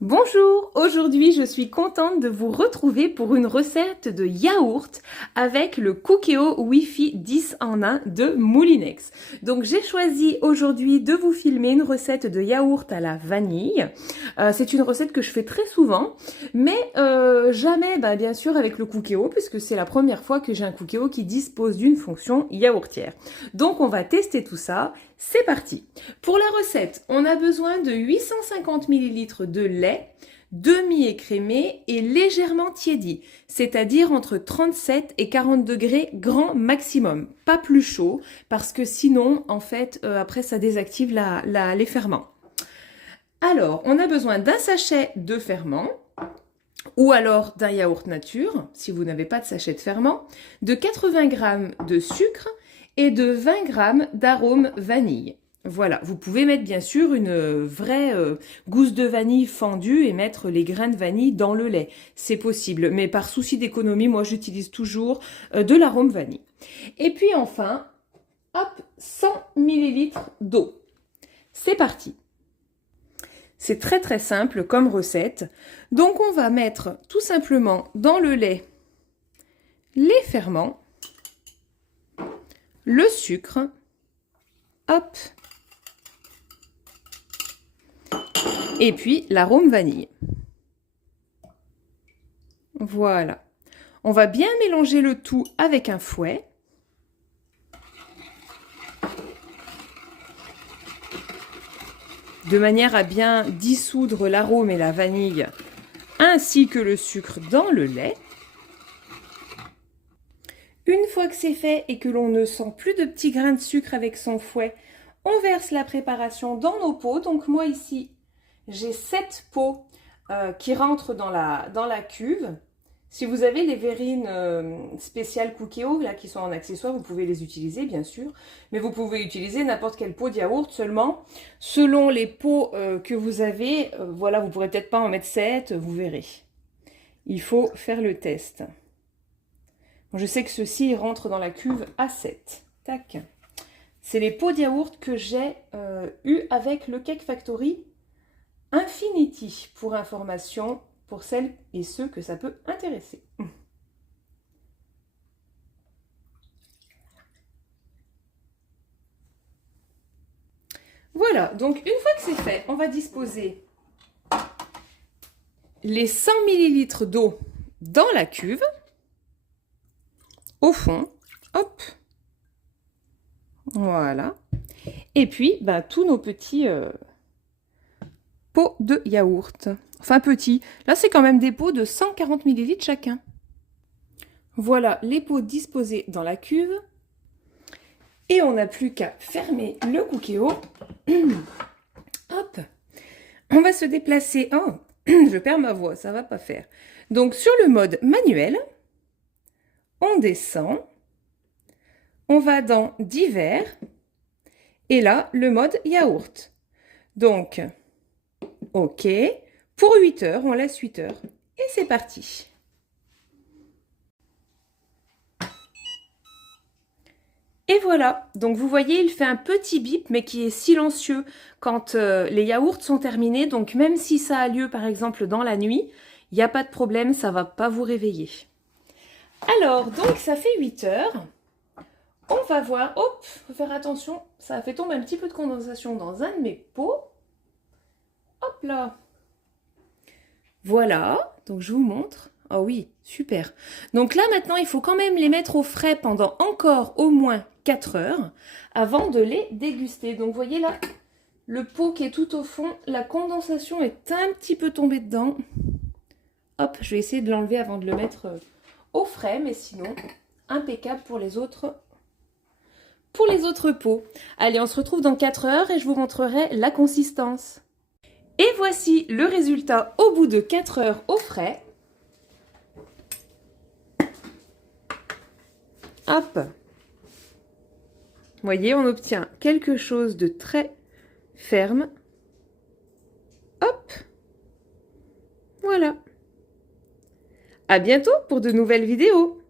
Bonjour, aujourd'hui je suis contente de vous retrouver pour une recette de yaourt avec le Cookéo Wi-Fi 10 en 1 de Moulinex. Donc j'ai choisi aujourd'hui de vous filmer une recette de yaourt à la vanille. C'est une recette que je fais très souvent, mais jamais bien sûr avec le Cookéo puisque c'est la première fois que j'ai un Cookéo qui dispose d'une fonction yaourtière. Donc on va tester tout ça. C'est parti. Pour la recette, on a besoin de 850 ml de lait demi-écrémé et légèrement tiédi, c'est-à-dire entre 37 et 40 degrés grand maximum, pas plus chaud, parce que sinon, en fait, après ça désactive les ferments. Alors, on a besoin d'un sachet de ferment, ou alors d'un yaourt nature, si vous n'avez pas de sachet de ferment, de 80 g de sucre et de 20 g d'arôme vanille. Voilà, vous pouvez mettre bien sûr une vraie gousse de vanille fendue et mettre les grains de vanille dans le lait. C'est possible, mais par souci d'économie, moi j'utilise toujours de l'arôme vanille. Et puis enfin, hop, 100 ml d'eau. C'est parti. C'est très très simple comme recette. Donc on va mettre tout simplement dans le lait les ferments, le sucre, hop, et puis l'arôme vanille. Voilà. On va bien mélanger le tout avec un fouet. De manière à bien dissoudre l'arôme et la vanille, ainsi que le sucre dans le lait. Une fois que c'est fait et que l'on ne sent plus de petits grains de sucre avec son fouet, on verse la préparation dans nos pots. Donc moi ici, j'ai 7 pots qui rentrent dans la cuve. Si vous avez les verrines spéciales Cookéo là, qui sont en accessoire, vous pouvez les utiliser bien sûr. Mais vous pouvez utiliser n'importe quel pot de yaourt seulement. Selon les pots que vous avez, voilà, vous pourrez peut-être pas en mettre 7, vous verrez. Il faut faire le test. Je sais que ceux-ci rentrent dans la cuve à 7. Tac. C'est les pots de yaourt que j'ai eu avec le Cake Factory Infinity, pour information, pour celles et ceux que ça peut intéresser. Voilà, donc une fois que c'est fait, on va disposer les 100 ml d'eau dans la cuve, au fond, hop, voilà, et puis tous nos petits pots de yaourt, enfin petits, là c'est quand même des pots de 140 ml chacun. Voilà les pots disposés dans la cuve, et on n'a plus qu'à fermer le Cookéo. Hop, on va se déplacer, oh, je perds ma voix, ça va pas faire. Donc sur le mode manuel, on descend, on va dans divers, et là, le mode yaourt. Donc, ok, pour 8 heures, on laisse 8 heures, et c'est parti. Et voilà, donc vous voyez, il fait un petit bip, mais qui est silencieux quand les yaourts sont terminés. Donc même si ça a lieu, par exemple, dans la nuit, il n'y a pas de problème, ça ne va pas vous réveiller. Alors, donc ça fait 8 heures. On va voir, hop, faut faire attention, ça a fait tomber un petit peu de condensation dans un de mes pots. Hop là. Voilà, donc je vous montre. Oh oui, super. Donc là maintenant, il faut quand même les mettre au frais pendant encore au moins 4 heures avant de les déguster. Donc vous voyez là, le pot qui est tout au fond, la condensation est un petit peu tombée dedans. Hop, je vais essayer de l'enlever avant de le mettre au frais, mais sinon, impeccable pour les autres pots. Allez, on se retrouve dans 4 heures et je vous montrerai la consistance. Et voici le résultat au bout de 4 heures au frais. Hop. Vous voyez, on obtient quelque chose de très ferme. Hop. Voilà. À bientôt pour de nouvelles vidéos.